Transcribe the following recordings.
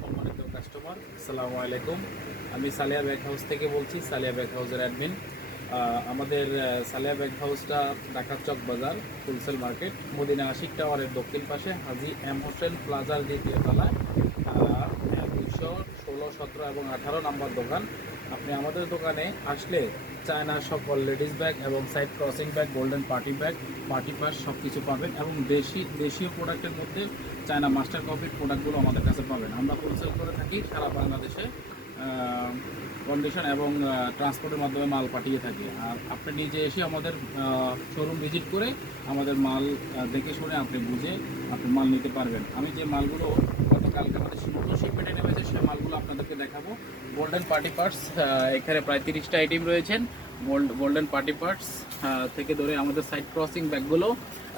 সম্মানিত কাস্টমার, আসসালামু আলাইকুম। আমি সালিয়া ব্যাগ হাউস থেকে বলছি, সালিয়া ব্যাগ হাউসের অ্যাডমিন। আমাদের সালিয়া ব্যাগ হাউসটা ঢাকা চক বাজার হোলসেল মার্কেট, মদিনা আশিক টাওয়ারের দক্ষিণ পাশে, হাজী এম হোসেন প্লাজার দ্বিতীয় তলায়, 216, 17 এবং 18 নাম্বার দোকান। আপনি আমাদের দোকানে আসলে চায়না সকল লেডিস ব্যাগ এবং side crossing bag, golden party bag, party pass সব কিছু পাবেন এবং দেশীয় প্রোডাক্টের মধ্যে চায়না মাস্টার কপির প্রোডাক্টগুলো আমাদের কাছে পাবেন। আমরা হোলসেল করে থাকি সারা বাংলাদেশে, কন্ডিশন এবং ট্রান্সপোর্টের মাধ্যমে মাল পাঠিয়ে থাকি। আর আপনি নিজে এসে আমাদের শোরুম ভিজিট করে আমাদের মাল দেখে শুনে আপনি বুঝে আপনি মাল নিতে পারবেন। আমি যে মালগুলো গতকালকে আমাদের নতুন শিপমেন্টে নেমেছে সেই মালগুলো আপনাদেরকে দেখাবো। গোল্ডেন পার্টি পার্টস, এখানে প্রায় 30টা আইটেম রয়েছেন। গোল্ডেন পার্টি পার্টস থেকে ধরে আমাদের সাইড ক্রসিং ব্যাগগুলো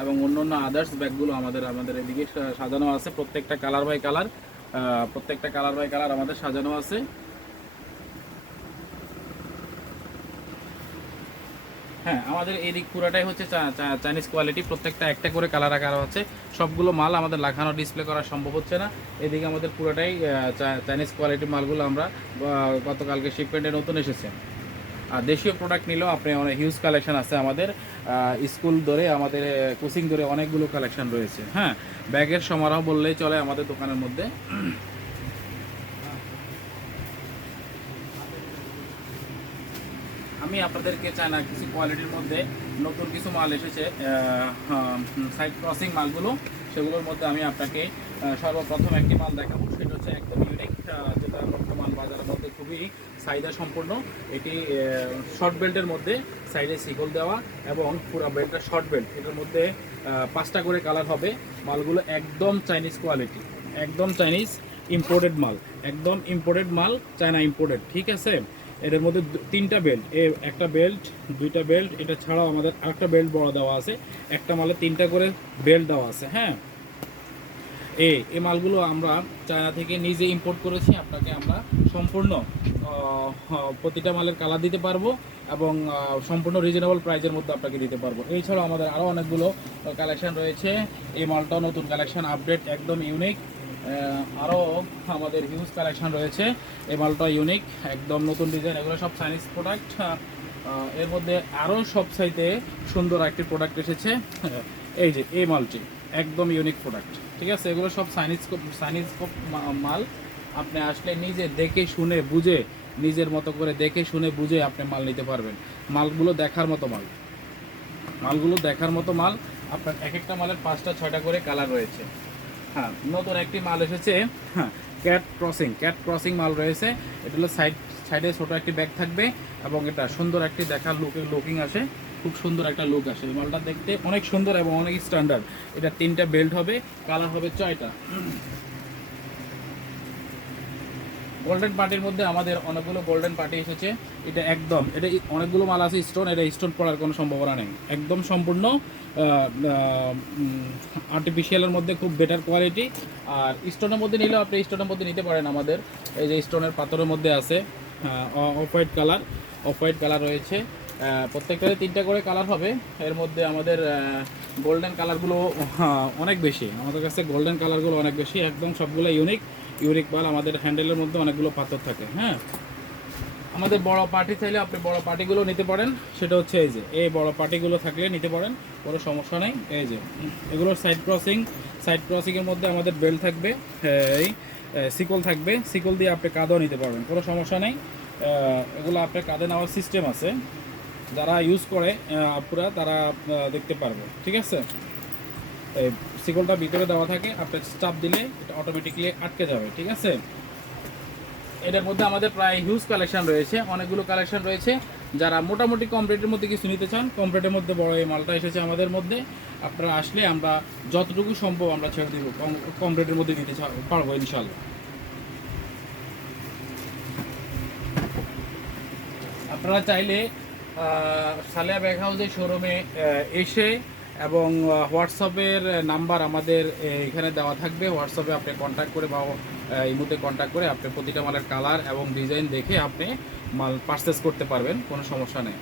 এবং অন্য আদার্স ব্যাগগুলো আমাদের এদিকে সাজানো আছে। প্রত্যেকটা কালার বাই কালার আমাদের সাজানো আছে। হ্যাঁ, আমাদের এই দিক পুরোটাই হচ্ছে চাইনিজ কোয়ালিটি। প্রত্যেকটা একটা করে কালার আকার আছে। সবগুলো মাল আমাদের লাগানো ডিসপ্লে করা সম্ভব হচ্ছে না। এদিকে আমাদের পুরোটাই চাইনিজ কোয়ালিটির মালগুলো আমরা গতকালকে শিপমেন্টে নতুন এসেছে। আর দেশীয় প্রোডাক্ট নিলেও আপনি অনেক হিউজ কালেকশন আছে আমাদের। স্কুল ধরে আমাদের কোচিং ধরে অনেকগুলো কালেকশন রয়েছে। হ্যাঁ, ব্যাগের সমারোহ বললেই চলে আমাদের দোকানের মধ্যে। আমি আপনাদেরকে চায়না কিছু কোয়ালিটির মধ্যে নতুন কিছু মাল এসেছে, সাইড ক্রসিং মালগুলো, সেগুলোর মধ্যে আমি আপনাকে সর্বপ্রথম একটি মাল দেখাবো। সেটা হচ্ছে একদম ইউনিক, যেটা বর্তমান বাজারের মধ্যে খুবই চাহিদা সম্পন্ন। এটি শর্ট বেল্টের মধ্যে সাইডে সিকল দেওয়া এবং পুরো বেল্টটা শর্ট বেল্ট। এটার মধ্যে 5টা করে কালার হবে। মালগুলো একদম চাইনিজ কোয়ালিটি, একদম চাইনিজ ইম্পোর্টেড মাল, একদম ইম্পোর্টেড মাল, চায়না ইম্পোর্টেড। ঠিক আছে, এদের মধ্যে 3টা বেল্ট, একটা বেল্ট, 2টা বেল্ট, এটা ছাড়াও আমাদের আরেকটা বেল্ট বড় দেওয়া আছে। একটা মালে 3টা করে বেল্ট দেওয়া আছে। হ্যাঁ, এই মালগুলো আমরা চায়না থেকে নিজে ইম্পোর্ট করেছি। আপনাকে আমরা সম্পূর্ণ প্রতিটা মালের কালার দিতে পারবো এবং সম্পূর্ণ রিজনেবল প্রাইসের মধ্যে আপনাকে দিতে পারবো। এছাড়াও আমাদের আরও অনেকগুলো কালেকশন রয়েছে। এই মালটাও নতুন কালেকশন, আপডেট, একদম ইউনিক। আরও আমাদের হিউজ কালেকশন রয়েছে। এই মালটা ইউনিক, একদম নতুন ডিজাইন। এগুলো সব চাইনিজ প্রোডাক্ট। এর মধ্যে আরও সবচাইতে সুন্দর একটি প্রোডাক্ট এসেছে, এই যে এই মালটি, একদম ইউনিক প্রোডাক্ট। ঠিক আছে, এগুলো সব চাইনিজ মাল। আপনি আসলে নিজে দেখে শুনে বুঝে, নিজের মতো করে দেখে শুনে বুঝে আপনি মাল নিতে পারবেন। মালগুলো দেখার মতো মাল। আপনার এক একটা মালের 5টা 6টা করে কালার রয়েছে। হ্যাঁ, নতুন একটি মাল এসেছে। হ্যাঁ, ক্যাট ক্রসিং মাল রয়েছে। এটা হলো সাইডে ছোট একটি ব্যাগ থাকবে এবং এটা সুন্দর একটি দেখার লুকিং আসে, খুব সুন্দর একটা লুক আসে। এই মালটা দেখতে অনেক সুন্দর এবং অনেক স্ট্যান্ডার্ড। এটা 3টা বেল্ট হবে, কালার হবে 6টা। গোল্ডেন পার্টির মধ্যে আমাদের অনেকগুলো গোল্ডেন পার্টি এসেছে। এটা অনেকগুলো মাল আছে স্টোন, এটা স্টোন পড়ার কোনো সম্ভাবনা নেই। একদম সম্পূর্ণ আর্টিফিশিয়ালের মধ্যে খুব বেটার কোয়ালিটি। আর স্টোনের মধ্যে নিলেও আপনি স্টোনের মধ্যে নিতে পারেন। আমাদের এই যে স্টোনের পাথরের মধ্যে আছে, অফ হোয়াইট কালার রয়েছে। প্রত্যেকটাতে 3টা করে কালার হবে। এর মধ্যে আমাদের গোল্ডেন কালারগুলো অনেক বেশি, আমাদের কাছে গোল্ডেন কালারগুলো অনেক বেশি। একদম সবগুলো ইউনিক মাল। আমাদের হ্যান্ডেলের মধ্যে অনেকগুলো পাথর থাকে। হ্যাঁ, আমাদের বড় পার্টি চাইলে আপনি বড় পার্টিগুলো নিতে পারেন। সেটা হচ্ছে এই বড় পার্টিগুলো থাকলে নিতে পারেন, কোনো সমস্যা নেই। এই যে এগুলোর সাইড ক্রসিংয়ের মধ্যে আমাদের বেল্ট থাকবে, এই সিকল থাকবে। সিকল দিয়ে আপনি কাঁধও নিতে পারবেন, কোনো সমস্যা নেই। এগুলো আপনার কাঁধে নেওয়ার সিস্টেম আছে। যারা ইউজ করে আপুরা তারা দেখতে পারবে। ঠিক আছে, এই সিকলটা ভিতরে দেওয়া থাকে, আপনি চাপ দিলে এটা অটোমেটিকলি আটকে যাবে। ঠিক আছে, এটার মধ্যে আমাদের প্রায় হিউজ কালেকশন রয়েছে, অনেকগুলো কালেকশন রয়েছে। যারা মোটামুটি কম রেটের মধ্যে কিছু নিতে চান, কম রেটের মধ্যে বড় এই মালটা এসেছে আমাদের মধ্যে। আপনারা আসলে আমরা যতটুকু সম্ভব আমরা ছেড়ে দিব, কম রেটের মধ্যে দিতে পারবো ইনশাল্লাহ। আপনারা চাইলে সালিয়া ব্যাগ হাউসের শোরুমে এসে এবং হোয়াটসঅ্যাপের নাম্বার আমাদের এখানে দেওয়া থাকবে। হোয়াটসঅ্যাপে আপনি কন্ট্যাক্ট করে বা ইমোতে কন্ট্যাক্ট করে আপনি প্রতিটা মালের কালার এবং ডিজাইন দেখে আপনি মাল পারচেস করতে পারবেন, কোনো সমস্যা নেই।